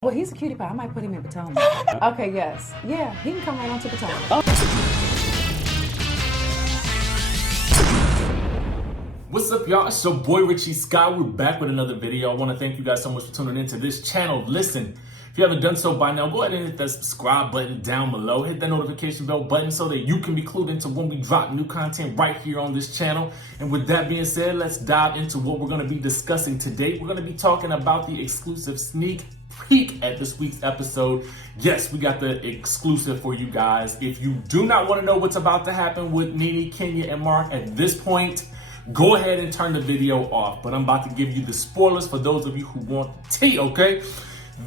Well, he's a cutie pie. I might put him in Potomac. Okay, yes. Yeah, he can come right on to Potomac. What's up, y'all? It's your boy Richie Sky. We're back with another video. I want to thank you guys so much for tuning into this channel. Listen, if you haven't done so by now, go ahead and hit that subscribe button down below. Hit that notification bell button so that you can be clued into when we drop new content right here on this channel. And with that being said, let's dive into what we're going to be discussing today. We're going to be talking about the exclusive sneak peek at this week's episode. Yes, we got the exclusive for you guys. If you do not want to know what's about to happen with Nene, Kenya, and Mark at this point, go ahead and turn the video off. But I'm about to give you the spoilers for those of you who want tea, okay?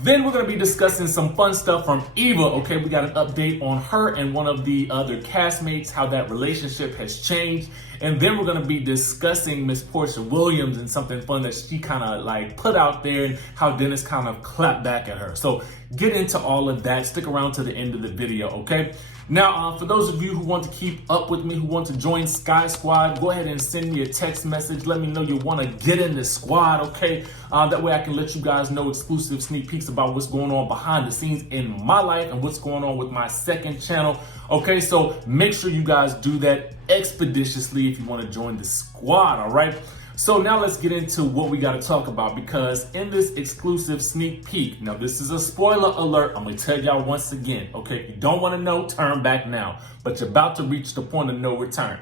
Then we're going to be discussing some fun stuff from Eva, okay? We got an update on her and one of the other castmates, how that relationship has changed. And then we're going to be discussing Miss Porsha Williams and something fun that she kind of like put out there and how Dennis kind of clapped back at her. So get into all of that. Stick around to the end of the video, okay? Now, for those of you who want to keep up with me, who want to join Sky Squad, go ahead and send me a text message. Let me know you want to get in the squad, okay? That way I can let you guys know exclusive sneak peeks about what's going on behind the scenes in my life and what's going on with my second channel. Okay, so make sure you guys do that expeditiously if you want to join the squad, all right? So now let's get into what we got to talk about, because in this exclusive sneak peek, now this is a spoiler alert, I'm going to tell y'all once again, okay? If you don't want to know, turn back now, but you're about to reach the point of no return.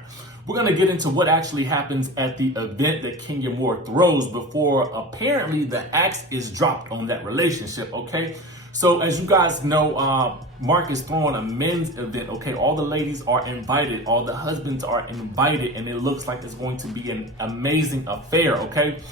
We're going to get into what actually happens at the event that Kenya Moore throws before apparently the axe is dropped on that relationship, okay? So as you guys know, Mark is throwing a men's event, okay? All the ladies are invited, all the husbands are invited, and it looks like it's going to be an amazing affair, okay?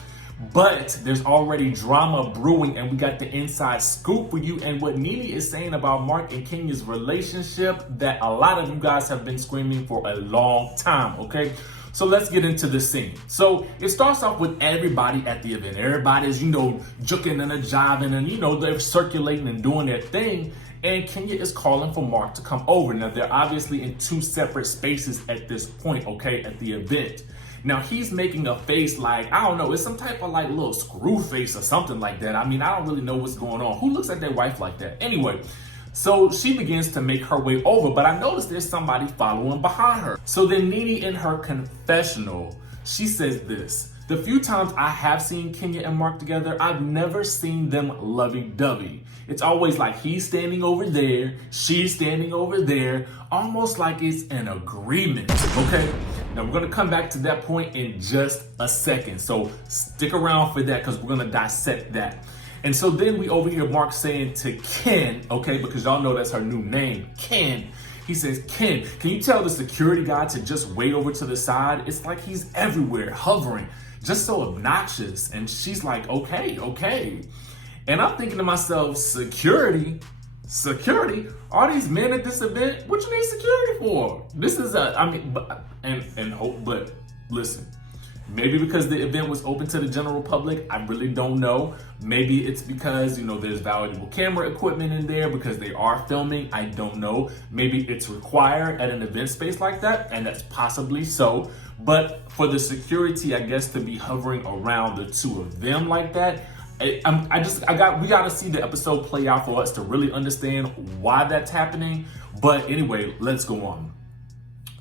But there's already drama brewing, and we got the inside scoop for you. And what Nene is saying about Mark and Kenya's relationship that a lot of you guys have been screaming for a long time, okay? So let's get into the scene. So it starts off with everybody at the event. Everybody's, juking and jiving and, they're circulating and doing their thing. And Kenya is calling for Mark to come over. Now, they're obviously in two separate spaces at this point, okay, at the event. Now, he's making a face like, I don't know, it's some type of like little screw face or something like that. I mean, I don't really know what's going on. Who looks at their wife like that? Anyway, so she begins to make her way over, but I noticed there's somebody following behind her. So then Nene, in her confessional, she says this: the few times I have seen Kenya and Mark together, I've never seen them lovey-dovey. It's always like he's standing over there, she's standing over there, almost like it's an agreement, okay? Now we're gonna come back to that point in just a second, so stick around for that because we're gonna dissect that. And so then we overhear Mark saying to Ken, okay, because y'all know that's her new name, Ken. He says, Ken, can you tell the security guy to just wait over to the side? It's like he's everywhere, hovering, just so obnoxious. And she's like, okay. And I'm thinking to myself, security? Are these men at this event? What you need security for? This is but listen. Maybe because the event was open to the general public, I really don't know. Maybe it's because, there's valuable camera equipment in there because they are filming. I don't know. Maybe it's required at an event space like that, and that's possibly so. But for the security, I guess, to be hovering around the two of them like that, we gotta see the episode play out for us to really understand why that's happening. But anyway, let's go on.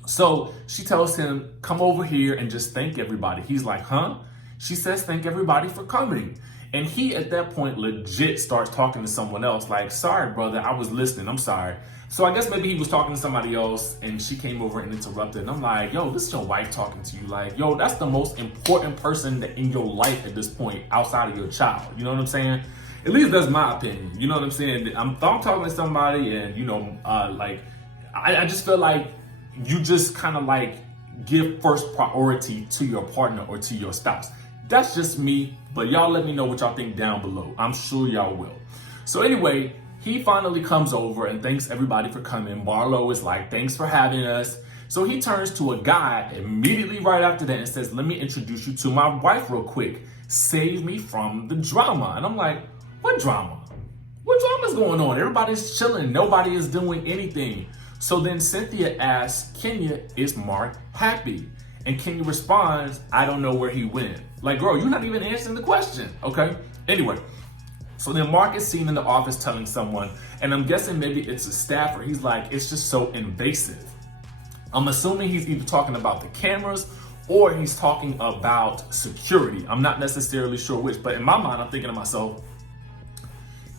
So she tells him, come over here and just thank everybody. He's like, huh? She says, thank everybody for coming. And he, at that point, legit starts talking to someone else. Like, sorry, brother, I was listening. I'm sorry. So I guess maybe he was talking to somebody else and she came over and interrupted. And I'm like, yo, this is your wife talking to you. Like, yo, that's the most important person in your life at this point outside of your child. You know what I'm saying? At least that's my opinion. You know what I'm saying? I'm talking to somebody and, I just feel like you just kind of like give first priority to your partner or to your spouse. That's just me, but y'all let me know what y'all think down below. I'm sure y'all will. So anyway, he finally comes over and thanks everybody for coming. Marlo is like, thanks for having us. So he turns to a guy immediately right after that and says, let me introduce you to my wife real quick. Save me from the drama. And I'm like, what drama? What drama's going on? Everybody's chilling. Nobody is doing anything. So then Cynthia asks Kenya, is Mark happy? And Kenya responds, I don't know where he went. Like, girl, you're not even answering the question, okay? Anyway, So then Mark is seen in the office telling someone, and I'm guessing maybe it's a staffer, he's like, it's just so invasive. I'm assuming he's either talking about the cameras or he's talking about security. I'm not necessarily sure which, but in my mind, I'm thinking to myself,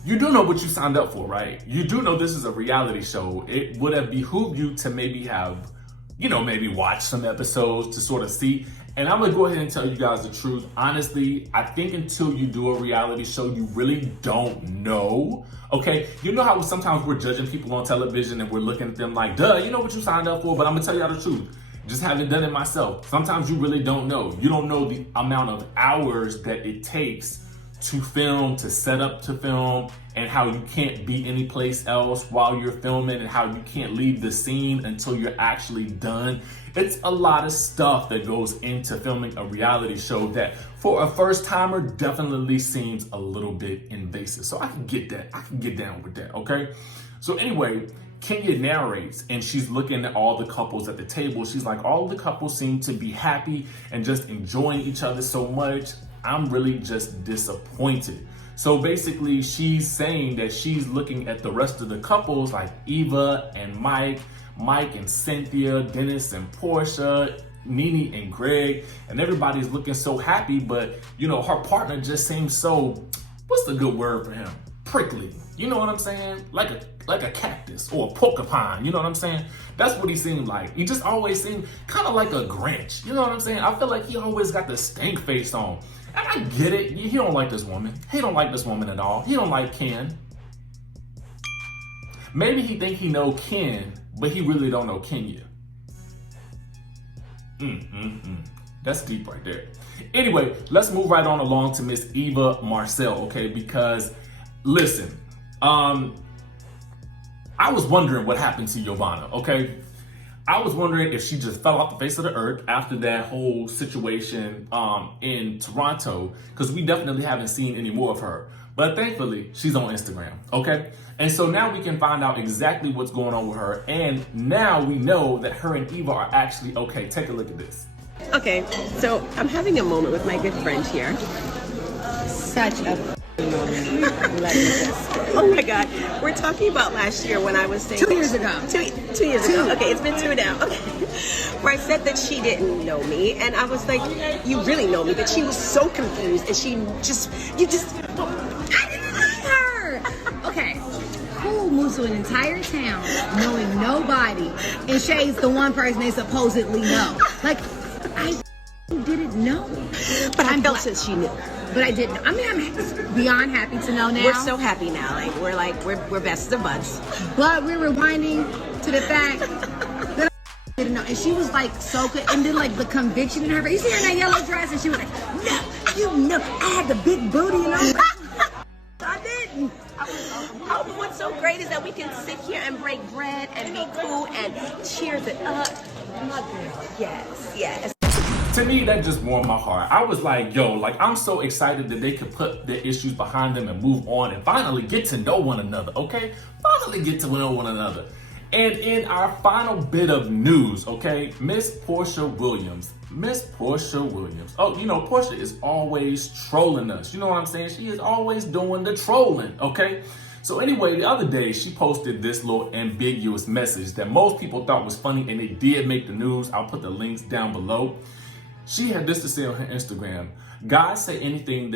you do know what you signed up for, right? You do know this is a reality show. It would have behooved you to maybe have, maybe watch some episodes to sort of see. And I'm gonna go ahead and tell you guys the truth. Honestly, I think until you do a reality show, you really don't know, okay? You know how sometimes we're judging people on television and we're looking at them like, duh, you know what you signed up for, but I'm gonna tell you the truth. Just haven't done it myself. Sometimes you really don't know. You don't know the amount of hours that it takes to film, to set up to film, and how you can't be anyplace else while you're filming, and how you can't leave the scene until you're actually done. It's a lot of stuff that goes into filming a reality show that for a first timer definitely seems a little bit invasive. So I can get that. I can get down with that, okay? So anyway, Kenya narrates, and she's looking at all the couples at the table. She's like, all the couples seem to be happy and just enjoying each other so much. I'm really just disappointed. So basically, she's saying that she's looking at the rest of the couples like Eva and Mike and Cynthia, Dennis and Porsha, Nene and Greg, and everybody's looking so happy, but her partner just seems so, what's the good word for him? Prickly. You know what I'm saying? Like a cactus or a porcupine. You know what I'm saying? That's what he seemed like. He just always seemed kind of like a Grinch. You know what I'm saying? I feel like he always got the stink face on. And I get it. He don't like this woman. He don't like this woman at all. He don't like Ken. Maybe he think he know Ken, but he really don't know Kenya. That's deep right there. Anyway, let's move right on along to Miss Eva Marcel, okay? Because, listen, I was wondering what happened to Giovanna, okay? I was wondering if she just fell off the face of the earth after that whole situation in Toronto, because we definitely haven't seen any more of her. But thankfully, she's on Instagram, okay? And so now we can find out exactly what's going on with her. And now we know that her and Eva are actually okay. Take a look at this. Okay, so I'm having a moment with my good friend here. Such a moment. Oh my God, we're talking about last year when I was saying 2 years ago. Two years ago. Okay, it's been 2 now. Okay, where I said that she didn't know me, and I was like, "You really know me?" But she was so confused, and I didn't like her. Okay, who moves to an entire town knowing nobody, and Shay's the one person they supposedly know? Like, I didn't know. But I felt that she knew. But I didn't. I mean, I'm beyond happy to know now. We're so happy now. We're best of buds. But we're rewinding to the fact that I didn't know. And she was like so good. And then like the conviction in her face. You see her in that yellow dress, and she was like, "No, you know, I had the big booty and all that." I didn't. What's so great is that we can sit here and break bread and be cool and cheers it up. My girl, yes. To me, that just warmed my heart. I was like, yo, I'm so excited that they could put their issues behind them and move on and finally get to know one another, okay? Finally get to know one another. And in our final bit of news, okay, Miss Porsha Williams. Oh, Porsha is always trolling us. You know what I'm saying? She is always doing the trolling, okay? So anyway, the other day, she posted this little ambiguous message that most people thought was funny, and it did make the news. I'll put the links down below. She had this to say on her Instagram: guys say anything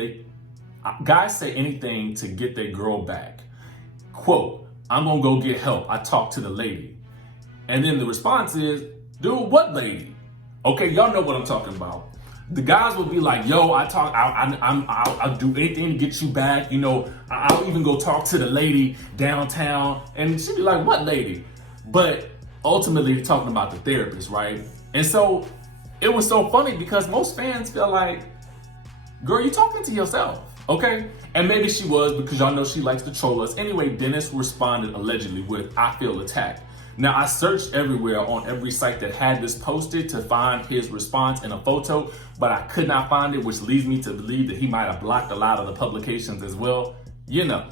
to get their girl back. Quote, "I'm gonna go get help. I talked to the lady." And then the response is, "Dude, what lady?" Okay, y'all know what I'm talking about. The guys will be like, "Yo, I'll do anything to get you back. I'll even go talk to the lady downtown." And she'd be like, "What lady?" But ultimately, you're talking about the therapist, right? And so it was so funny because most fans feel like, girl, you talking to yourself, okay? And maybe she was, because y'all know she likes to troll us. Anyway, Dennis responded allegedly with, "I feel attacked." Now, I searched everywhere on every site that had this posted to find his response in a photo, but I could not find it, which leads me to believe that he might have blocked a lot of the publications as well. You know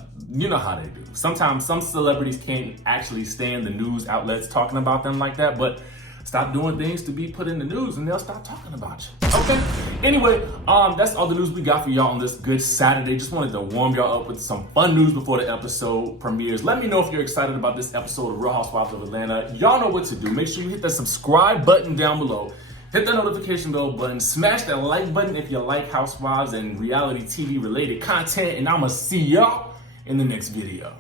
how they do. Sometimes some celebrities can't actually stand the news outlets talking about them like that, but Stop doing things to be put in the news and they'll start talking about you. Okay? Anyway, that's all the news we got for y'all on this good Saturday. Just wanted to warm y'all up with some fun news before the episode premieres. Let me know if you're excited about this episode of Real Housewives of Atlanta. Y'all know what to do. Make sure you hit that subscribe button down below. Hit that notification bell button. Smash that like button if you like Housewives and reality TV related content. And I'ma see y'all in the next video.